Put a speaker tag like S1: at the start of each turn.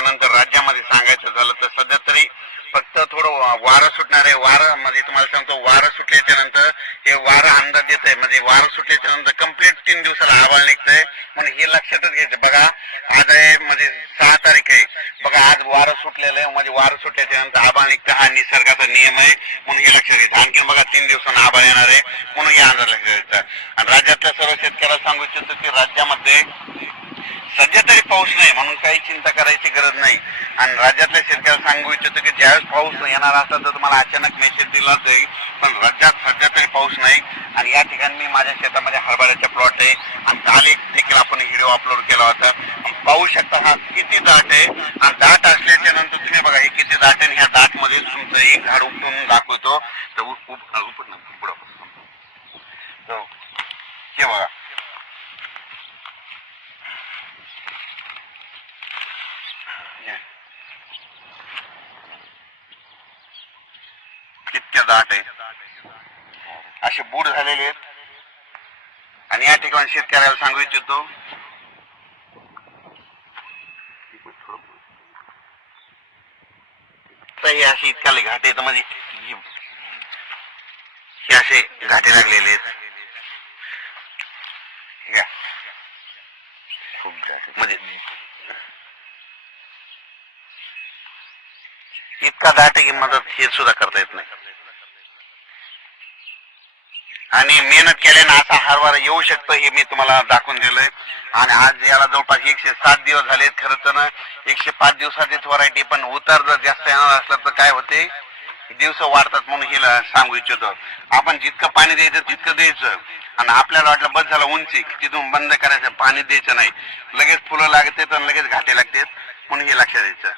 S1: त्याच्यानंतर राज्यामध्ये सांगायचं झालं तर सध्या तरी फक्त थोडं वारं सुटणार आहे. वारं म्हणजे तुम्हाला सांगतो वारं सुटल्याच्या नंतर हे वारं अंदाज देत आहे. म्हणजे वारं सुटल्याच्या नंतर कंप्लीट तीन दिवसाला आभाळ निघतंय. म्हणून हे लक्षातच घ्यायचं. बघा आज आहे म्हणजे सहा तारीख आहे. बघा आज वारं सुटलेलं आहे. म्हणजे वारं सुटल्याच्या नंतर आभाळ निघतं. हा निसर्गाचा नियम आहे. म्हणून हे लक्षात घ्यायचं. आणखीन बघा तीन दिवसांना आभाळ येणार आहे. म्हणून हे अंदाज लक्षात घ्यायचा. आणि राज्यातल्या सर्व शेतकऱ्याला सांगू इच्छितो की राज्यामध्ये सध्या तरी पाऊस नाही. म्हणून काही चिंता करायची गरज नाही आणि राज्यातल्या शेतकऱ्याला सांगू इच्छितो की ज्यावेळेस पाऊस येणार असता तर तुम्हाला अचानक मेसेज दिला जाईल. पण राज्यात सध्या तरी पाऊस नाही. आणि या ठिकाणी मी माझ्या शेतामध्ये हरभऱ्याचा प्लॉट आहे. आणि काल एक देखील आपण व्हिडिओ अपलोड केला होता. पाहू शकता हा किती दाट आहे. आणि दाट असल्याच्या नंतर तुम्ही बघा हे किती दाट आहे आणि ह्या दाटमध्ये तुमचं एक झाड उपटून दाखवतो. तर उप- उप- पुढं. तर हे बघा इतक्या दाट आहे. असे बूड झालेले आहेत. आणि या ठिकाणी शेतकऱ्याला सांगू इच्छितो ही अशी इतक्या घाट घाटे आहेत. म्हणजे हे असे घाटे लागलेले आहेत. खूप म्हणजे इतका दाट आहे की मदत हे सुद्धा करता येत नाही. आणि मेहनत केल्याने असा हरवार येऊ शकतो हे मी तुम्हाला दाखवून दिलंय. आणि आज याला जवळपास एकशे सात दिवस झालेत खरं तर ना. एकशे पाच दिवसाचीच व्हरायटी पण उतार जर जास्त येणार असलं तर काय होते? दिवस वाढतात म्हणून हिला सांगू इच्छितो. आपण जितकं पाणी द्यायचं तितकं द्यायचं. आणि आपल्याला वाटलं बस झालं उंची तिथून बंद करायचं पाणी द्यायचं नाही. लगेच फुलं लागते तर लगेच घाटे लागतात. म्हणून हे लक्षात द्यायचं